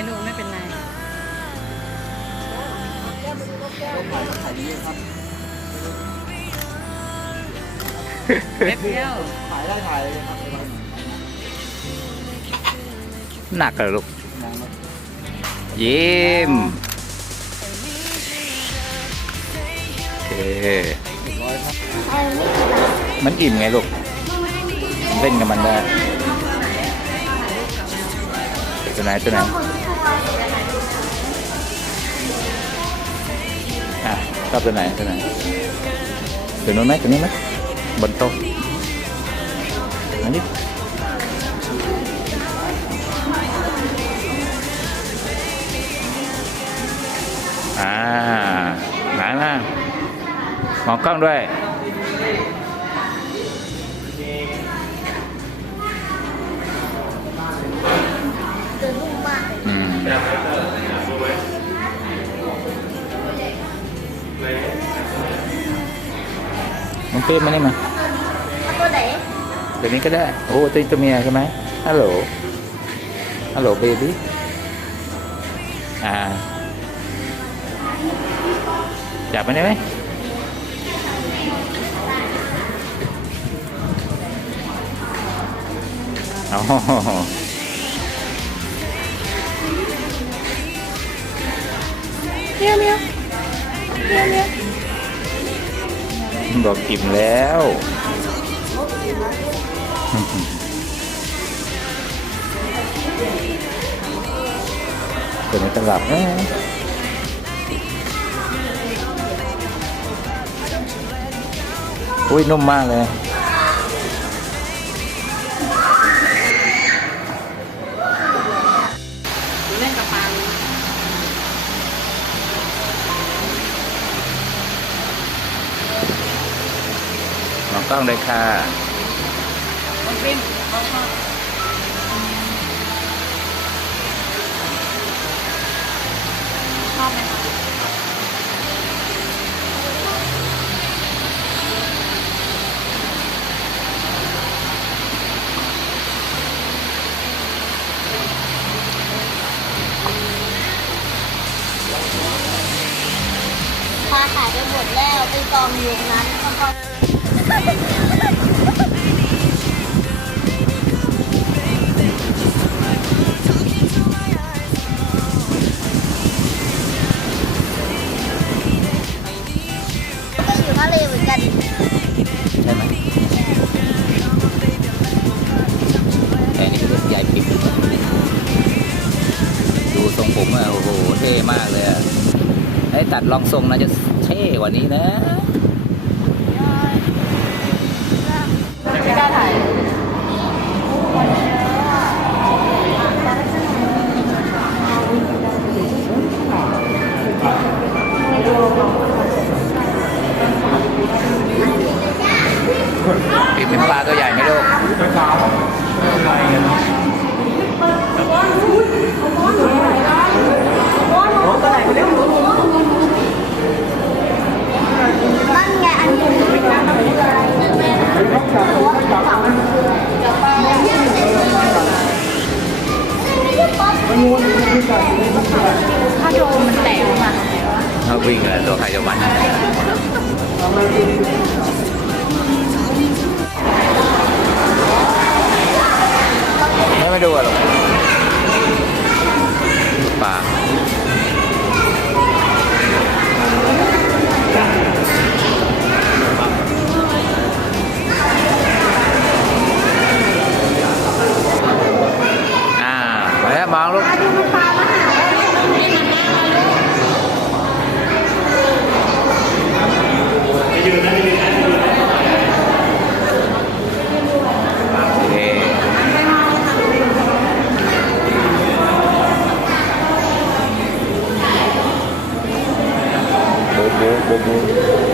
ไรลูกไม่เป็นไรก็ขายก็ขายดีครับเล็บเดียวขายได้ขายเลยครับในวันหนักเลยลูกนั้นนะยิ้มโอเคร้อยครับมันอิ่มไงลูก เล่นกับมันได้ตัวไหนตัวไหน อะชอบตัวไหนตัวไหนตัวนู้นไหม นี้ไหมบนโต๊ะอันนี้อ่าไหนมามองกล้องด้วยอืมาตัวไหนเดี๋ยวนี้ก็ได้ โอ้ตัวตัวเมียใช่ไหมฮัลโหล ฮัลโหลเบบี้ อ่า จับมันได้ไหมอ๋อ เมียวเมียวเมียวเมียวบอกอิ่มแล้วตัวนี้ตลับเอ้ยอุ้ยนุ่มมากเลย น้องเลยค่ะน้าชอบไหมคะปลาขายไปหมดแล้วไปกองอยู่นั้นก็ก็ อยู่ทะเลเหมือนกันใช่ไหมแค่นี้ก็ใหญ่ปิดดูทรงผมอะโอ้โห เท่มากเลยอะไอ้ตัดรองทรงนะจะเท่กว่านี้นะ ไม่กล้าถ่าย ปิดเป็นปลาตัวใหญ่ไหมลูกนั่นไงอันนี้ถ้าโดนมันแตกออกมา เขาวิ่งเลยตัวใครจะมันไม่ม่ดูหรอกปลาอ่าไปแล้วมองลูก boa, boa, boa.